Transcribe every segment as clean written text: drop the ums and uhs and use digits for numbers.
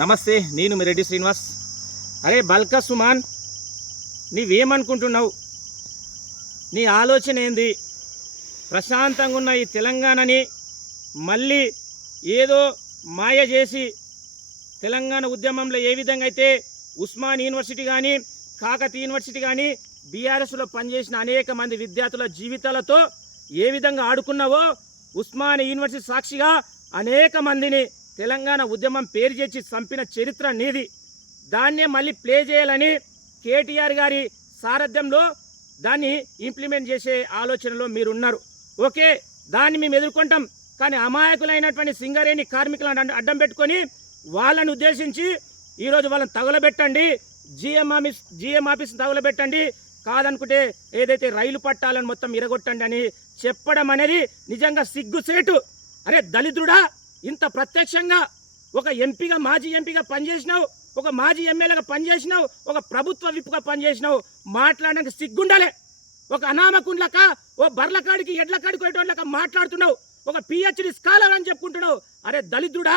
నమస్తే, నేను మీ రెడ్డి శ్రీనివాస్. అరే బల్కా సుమాన్, నీవేమనుకుంటున్నావు? నీ ఆలోచన ఏంది? ప్రశాంతంగా ఉన్న ఈ తెలంగాణని మళ్ళీ ఏదో మాయ చేసి తెలంగాణ ఉద్యమంలో ఏ విధంగా అయితే ఉస్మాన్ యూనివర్సిటీ కానీ కాకతీయ యూనివర్సిటీ కానీ బీఆర్ఎస్లో పనిచేసిన అనేక మంది విద్యార్థుల జీవితాలతో ఏ విధంగా ఆడుకున్నావో, ఉస్మాన్ యూనివర్సిటీ సాక్షిగా అనేక మందిని తెలంగాణ ఉద్యమం పేరు చేసి చంపిన చరిత్ర నీది. దాన్నే మళ్ళీ ప్లే చేయాలని కేటీఆర్ గారి సారథ్యంలో దాన్ని ఇంప్లిమెంట్ చేసే ఆలోచనలో మీరున్నారు. ఓకే, దాన్ని మేము ఎదుర్కొంటాం. కానీ అమాయకులైనటువంటి సింగరేణి కార్మికులను అడ్డం పెట్టుకొని వాళ్ళని ఉద్దేశించి ఈరోజు వాళ్ళని తగులబెట్టండి, జిఎం ఆఫీస్ని తగులబెట్టండి, కాదనుకుంటే ఏదైతే రైలు పట్టాలను మొత్తం ఇరగొట్టండి అని చెప్పడం అనేది నిజంగా సిగ్గుసేటు. అరే దళితుడా, ఇంత ప్రత్యక్షంగా ఒక ఎంపీగా మాజీ ఎంపీగా పనిచేసినావు, ఒక మాజీ ఎమ్మెల్యేగా పనిచేసినావు, ఒక ప్రభుత్వ విప్పుగా పనిచేసినావు, మాట్లాడడానికి సిగ్గుండాలే. ఒక అనామకుండ్లక, ఓ బర్లకాడికి ఎడ్లకాడికి పోయేటోళ్ళక మాట్లాడుతున్నావు, ఒక పిహెచ్డి స్కాలర్ అని చెప్పుకుంటున్నావు. అరే దళితుడా,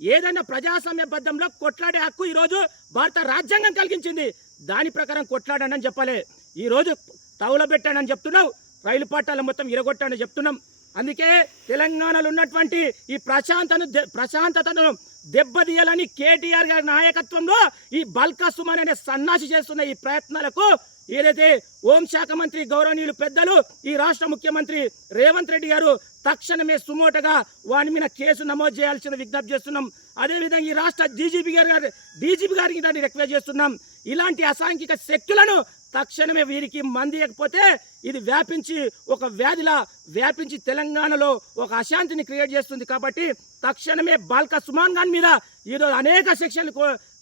ఏదైనా ప్రజాస్వామ్యబద్ధంలో కొట్లాడే హక్కు ఈరోజు భారత రాజ్యాంగం కలిగించింది. దాని ప్రకారం కొట్లాడండి అని చెప్పాలి. ఈరోజు తగులబెట్టాడని అని చెప్తున్నావు, రైలు పట్టాలు మొత్తం ఇరగొట్టాడని చెప్తున్నాం. అందుకే తెలంగాణలో ఉన్నటువంటి ఈ ప్రశాంతతను దెబ్బతీయాలని కేటీఆర్ గారి నాయకత్వంలో ఈ బల్కా సుమన్ అనే సన్నాసి చేస్తున్న ఈ ప్రయత్నాలకు ఏదైతే హోంశాఖ మంత్రి గౌరవనీయులు పెద్దలు ఈ రాష్ట్ర ముఖ్యమంత్రి రేవంత్ రెడ్డి గారు తక్షణమే సుమోటగా వాని మీద కేసు నమోదు చేయాల్సిన విజ్ఞప్తి చేస్తున్నాం. అదేవిధంగా ఈ రాష్ట్ర డీజీపీ గారికి దాన్ని రిక్వెస్ట్ చేస్తున్నాం. ఇలాంటి అసాంఘిక శక్తులను తక్షణమే వీరికి మందియకపోతే ఇది వ్యాపించి ఒక వ్యాధిలా వ్యాపించి తెలంగాణలో ఒక అశాంతిని క్రియేట్ చేస్తుంది. కాబట్టి తక్షణమే బాల్కా సుమాన్ ఖాన్ మీద ఈరోజు అనేక సెక్షన్లు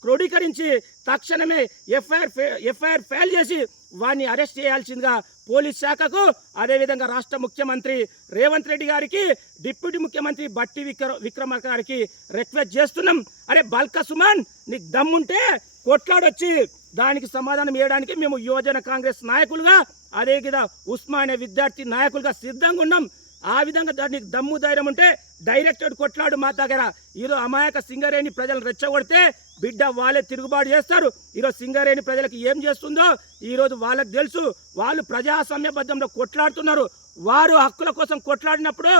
క్రోడీకరించి తక్షణమే ఎఫ్ఐఆర్ ఫైల్ చేసి వారిని అరెస్ట్ చేయాల్సిందిగా పోలీస్ శాఖకు, అదేవిధంగా రాష్ట్ర ముఖ్యమంత్రి రేవంత్ రెడ్డి గారికి, డిప్యూటీ ముఖ్యమంత్రి బట్టి విక్రమార్క గారికి రిక్వెస్ట్ చేస్తున్నాం. అరే బాల్కా సుమాన్, నీకు దమ్ముంటే కొట్లాడొచ్చి దానికి సమాధానం ఇవ్వడానికి మేము యువజన కాంగ్రెస్ నాయకులుగా, అదేవిధంగా ఉస్మానియా విద్యార్థి నాయకులుగా సిద్ధంగా ఉన్నాం. ఆ విధంగా దానికి దమ్ము ధైర్యం ఉంటే డైరెక్టెడ్ కొట్లాడు మా దగ్గర. ఈరోజు అమాయక సింగరేణి ప్రజలను రెచ్చగొడితే బిడ్డ వాళ్ళే తిరుగుబాటు చేస్తారు. ఈరోజు సింగరేణి ప్రజలకు ఏం చేస్తుందో ఈరోజు వాళ్ళకి తెలుసు. వాళ్ళు ప్రజాస్వామ్యబద్ధంలో కొట్లాడుతున్నారు. వారు హక్కుల కోసం కొట్లాడినప్పుడు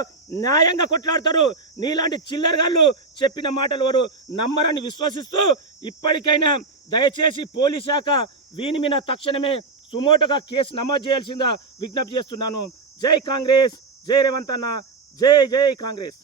న్యాయంగా కొట్లాడతారు. నీలాంటి చిల్లరగాళ్ళు చెప్పిన మాటలు వారు నమ్మరని విశ్వసిస్తూ ఇప్పటికైనా దయచేసి పోలీస్ శాఖ వీని మీద తక్షణమే సుమోటోగా కేసు నమోదు చేయాల్సిందిగా విజ్ఞప్తి చేస్తున్నాను. జై కాంగ్రెస్, జై రేవంత్ అన్న, జై జై కాంగ్రెస్.